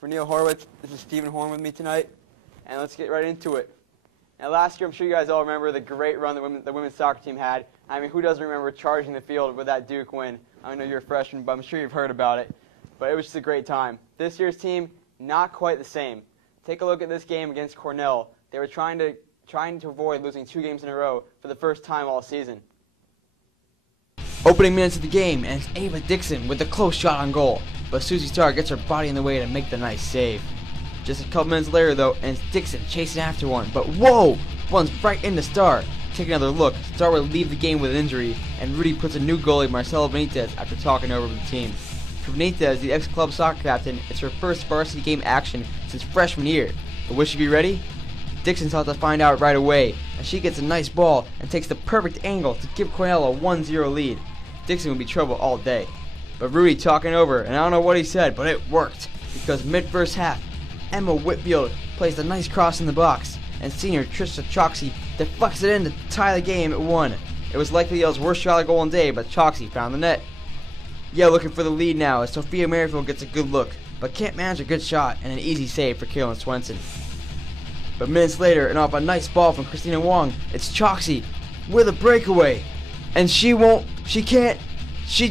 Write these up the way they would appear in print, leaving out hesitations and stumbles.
For Neil Horowitz, this is Stephen Horn with me tonight, and let's get right into it. Now, last year, I'm sure you guys all remember the great run the women's soccer team had. I mean, who doesn't remember charging the field with that Duke win? I know you're a freshman, but I'm sure you've heard about it. But it was just a great time. This year's team, not quite the same. Take a look at this game against Cornell. They were trying to avoid losing 2 games in a row for the first time all season. Opening minutes of the game, and it's Ava Dixon with a close shot on goal. But Susie Starr gets her body in the way to make the nice save. Just a couple minutes later, though, and it's Dixon chasing after one. But whoa! Runs right into Starr. Take another look. Starr would leave the game with an injury, and Rudy puts a new goalie, Marcela Benitez, after talking over with the team. For Benitez, the ex-club soccer captain, it's her first varsity game action since freshman year. But will she be ready? Dixon's out to find out right away, and she gets a nice ball and takes the perfect angle to give Cornell a 1-0 lead. Dixon would be trouble all day. But Rudy talking over, and I don't know what he said, but it worked, because mid-first half, Emma Whitfield placed a nice cross in the box, and senior Trisha Choxey deflects it in to tie the game at 1. It was likely Yale's worst shot at goal in day, but Choxey found the net. Yale looking for the lead now as Sophia Merrifield gets a good look, but can't manage a good shot and an easy save for Kaylin Swenson. But minutes later, and off a nice ball from Christina Wong, it's Choxey with a breakaway. And she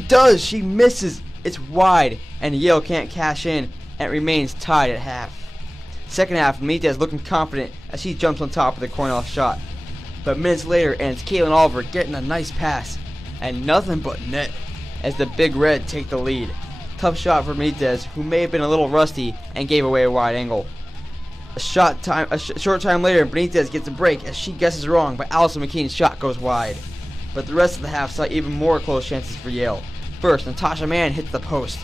does, she misses. It's wide, and Yale can't cash in, and it remains tied at half. Second half, Benitez looking confident as she jumps on top of the Cornell shot. But minutes later, and it's Caitlin Oliver getting a nice pass, and nothing but net as the Big Red take the lead. Tough shot for Benitez, who may have been a little rusty and gave away a wide angle. A short time later, Benitez gets a break as she guesses wrong, but Allison McKean's shot goes wide. But the rest of the half saw even more close chances for Yale. First, Natasha Mann hits the post.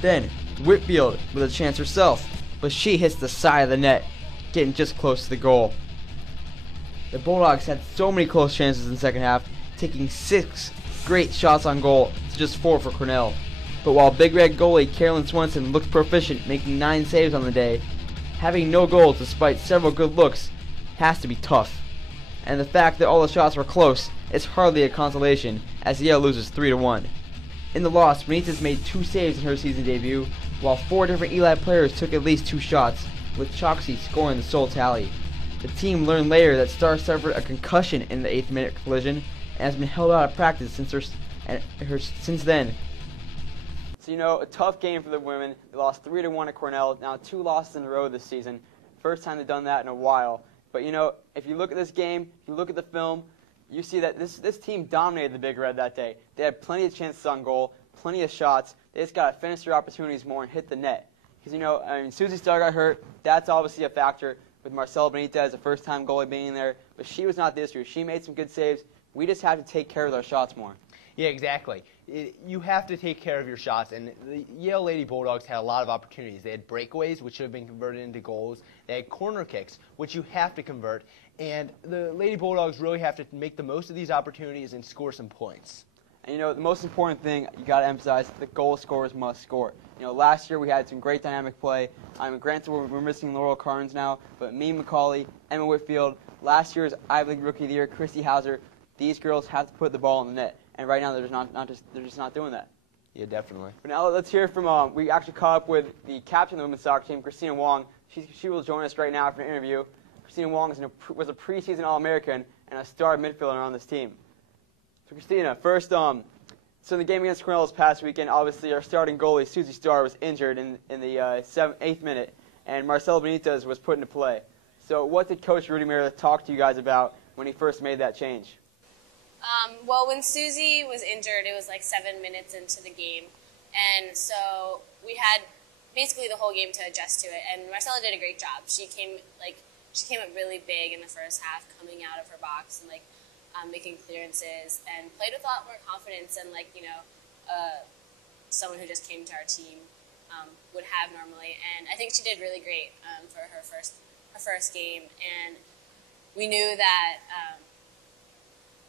Then, Whitfield with a chance herself, but she hits the side of the net, getting just close to the goal. The Bulldogs had so many close chances in the second half, taking 6 great shots on goal to just 4 for Cornell. But while Big Red goalie Carolyn Swenson looked proficient, making 9 saves on the day, having no goals despite several good looks has to be tough. And the fact that all the shots were close is hardly a consolation as Yale loses 3-1. In the loss, Benitez made 2 saves in her season debut, while 4 different Eli players took at least 2 shots, with Choxey scoring the sole tally. The team learned later that Starr suffered a concussion in the 8th minute collision and has been held out of practice since then. So, you know, a tough game for the women. They lost 3-1 at Cornell, now 2 losses in a row this season. First time they've done that in a while. But, you know, if you look at this game, if you look at the film, you see that this team dominated the Big Red that day. They had plenty of chances on goal, plenty of shots. They just got to finish their opportunities more and hit the net. Because, you know, I mean, Susie Starr got hurt. That's obviously a factor with Marcela Benitez, the first-time goalie, being there. But she was not the issue. She made some good saves. We just have to take care of our shots more. Yeah, exactly. You have to take care of your shots, and the Yale Lady Bulldogs had a lot of opportunities. They had breakaways, which should have been converted into goals. They had corner kicks, which you have to convert, and the Lady Bulldogs really have to make the most of these opportunities and score some points. And, you know, the most important thing you got to emphasize, the goal scorers must score. You know, last year we had some great dynamic play. I mean, granted, we're missing Laurel Carnes now, but me, McCauley, Emma Whitfield, last year's Ivy League Rookie of the Year, Christy Hauser, these girls have to put the ball in the net. And right now they're just not doing that. Yeah, definitely. But now let's hear from, we actually caught up with the captain of the women's soccer team, Christina Wong. She will join us right now for an interview. Christina Wong was a preseason All-American and a star midfielder on this team. So Christina, first, so in the game against Cornell this past weekend, obviously our starting goalie, Susie Starr, was injured in the 8th minute, and Marcelo Benitez was put into play. So what did Coach Rudy Meredith talk to you guys about when he first made that change? Well, when Susie was injured, it was like 7 minutes into the game, and so we had basically the whole game to adjust to it. And Marcella did a great job. She came up really big in the first half, coming out of her box and making clearances, and played with a lot more confidence and someone who just came to our team would have normally. And I think she did really great for her first game. And we knew that.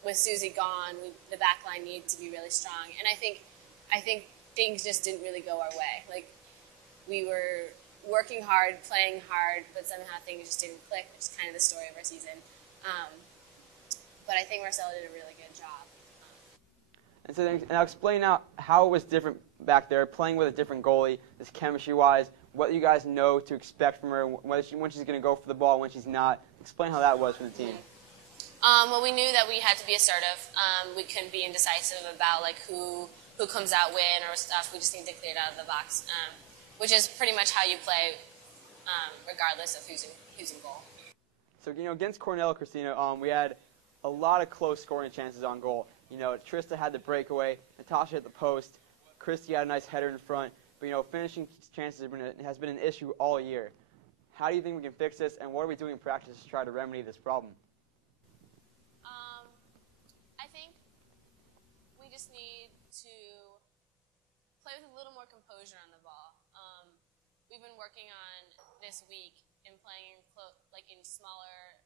With Susie gone, the back line needed to be really strong, and I think things just didn't really go our way. Like, we were working hard, playing hard, but somehow things just didn't click, which is kind of the story of our season. But I think Marcella did a really good job. And so now explain how it was different back there, playing with a different goalie, just chemistry-wise. what you guys know to expect from her, when she's going to go for the ball, when she's not. Explain how that was for the team. Well, we knew that we had to be assertive. We couldn't be indecisive about like who comes out when or stuff. We just need to clear it out of the box, which is pretty much how you play, regardless of who's in goal. So against Cornell, Christina, we had a lot of close scoring chances on goal. Trista had the breakaway, Natasha hit the post, Christy had a nice header in front. But finishing chances has been an issue all year. How do you think we can fix this, and what are we doing in practice to try to remedy this problem? I think we just need to play with a little more composure on the ball. We've been working on this week in playing in smaller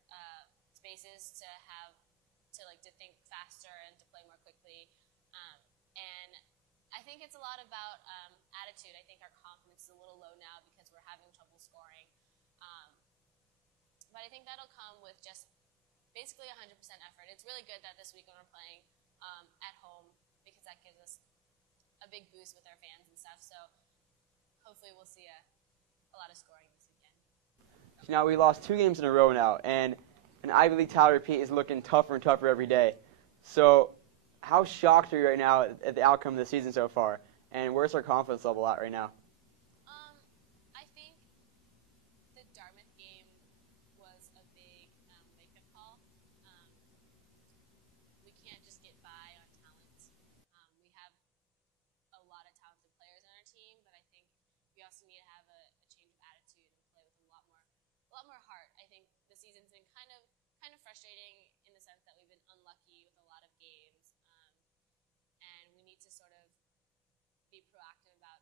spaces to think faster and to play more quickly. And I think it's a lot about attitude. I think our confidence is a little low now because we're having trouble scoring. But I think that'll come with just basically 100% effort. It's really good that this weekend we're playing at home because that gives us a big boost with our fans and stuff. So hopefully we'll see a lot of scoring this weekend. Now we lost 2 games in a row now, and an Ivy League title repeat is looking tougher and tougher every day. So how shocked are you right now at the outcome of the season so far? And where's our confidence level at right now? I think the Dartmouth game was a big wake-up call. We can't just get by on talent. We have a lot of talented players on our team, but I think we also need to have a change of attitude and play with a lot more heart. I think the season's been kind of frustrating in the sense that we've been unlucky with a lot of games, and we need to sort of be proactive about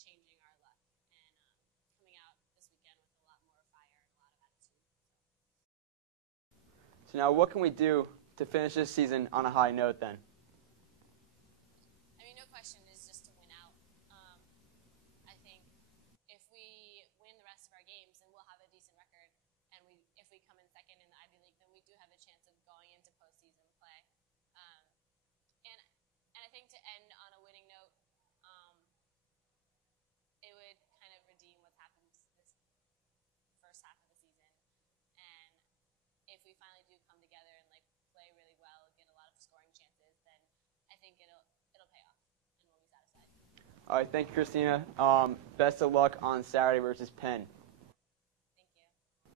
changing our luck and coming out this weekend with a lot more fire and a lot of attitude. So now what can we do to finish this season on a high note then? No question is just to win out. I think if we win the rest of our games, then we'll have a decent record. And if we come in second in the Ivy League, then we do have a chance of going into postseason play. And I think to end on a winning note, it would kind of redeem what's happened this first half of the season. And if we finally do come together and play really well, get a lot of scoring chances, then I think it'll pay off and we'll be satisfied. All right, thank you, Christina. Best of luck on Saturday versus Penn.